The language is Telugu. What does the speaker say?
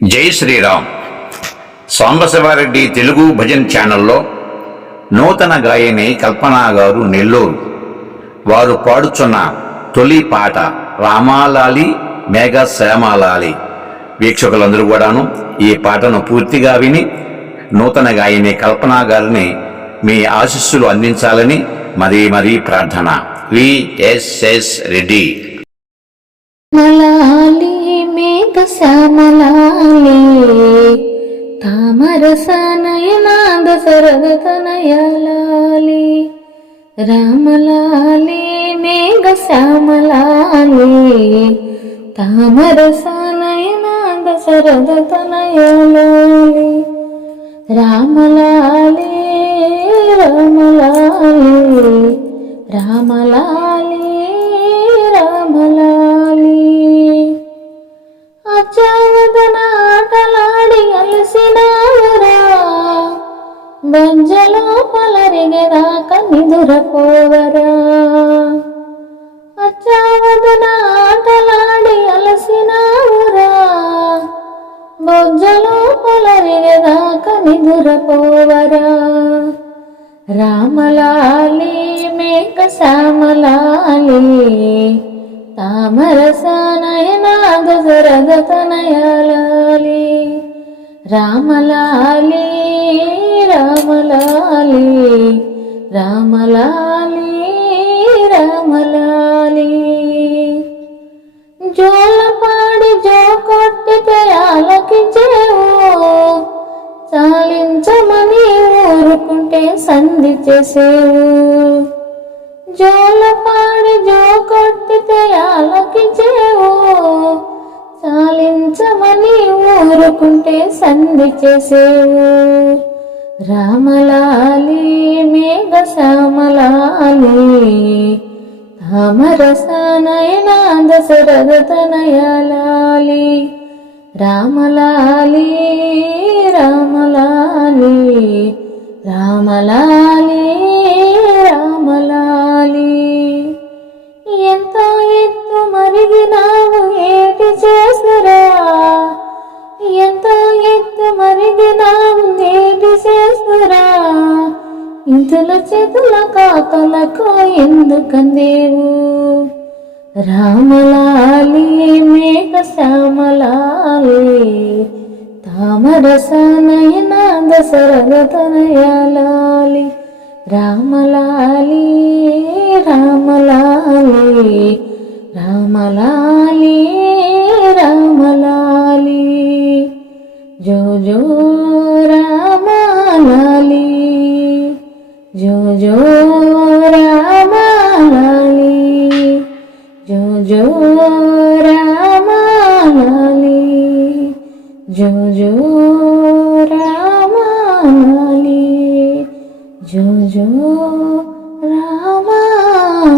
జై శ్రీరామ్. సాంబశివారెడ్డి తెలుగు భజన్ ఛానల్లో నూతన గాయని కల్పన గారు నెల్లూరు వారు పాడుచున్న తొలి పాట రామాలాలి మేఘ శ్యామలాలి. వీక్షకులందరూ కూడాను ఈ పాటను పూర్తిగా విని నూతన గాయని కల్పన గారిని మీ ఆశీస్సులు అందించాలని మరీ ప్రార్థన. విఎస్ఎస్ రెడ్డి. మలాలి మేఘ శ్యామలాలి తామరస నయనాద శరద తనయలాలి రామలాలి మేఘ శ్యామలాలి తామరస నయనాద శరద తనయలాలి రామలాలి రామలాలి రామలాలి రామలాలి అచ్చావదన ఆటలాడి అలసినావురా బంజలో పలరిగేదాకా నిదురపోవరా అచ్చావదన ఆటలాడి అలసినావురా బొజ్జలో పలరిగేదాకా నిదురపోవరా రామలాలి మేఘ శ్యామలాలి తామరస నయనాద శరద తనయలాలి రామలాలి రామలాలి రామలాలి రామలాలి జోలపాడి జో కొట్టితే ఆలకించేవో చాలించమని ఊరుకుంటే సంధి చేసేవు జోలపాడి జో కొట్టితే ఆలకించేవు చాలించమని ఊరుకుంటే సంధి చేసేవు రామలాలి మేఘ శ్యామలాలి తామరస నయనాద శరద తనయలాలి రామలాలి రామలాలి రామలాలి రామలాలి ఎంత ఎత్తు మరిగినావు ఏటి చేసురా ఎంత ఎత్తు మరిగినావు ఏటి చేసురా ఇంతుల చేతుల కాకలకు ఎందుకందేవు రామలాలి మేఘ శ్యామలాలి తామరస నయనాద శరద తనయలాలి రామలాలి రామలాలి రామలాలి రామలాలి జో జో రామలాలి జో జో రామలాలి జో జో రామలాలి జో జో రామలాలి జో జో రామలాలి.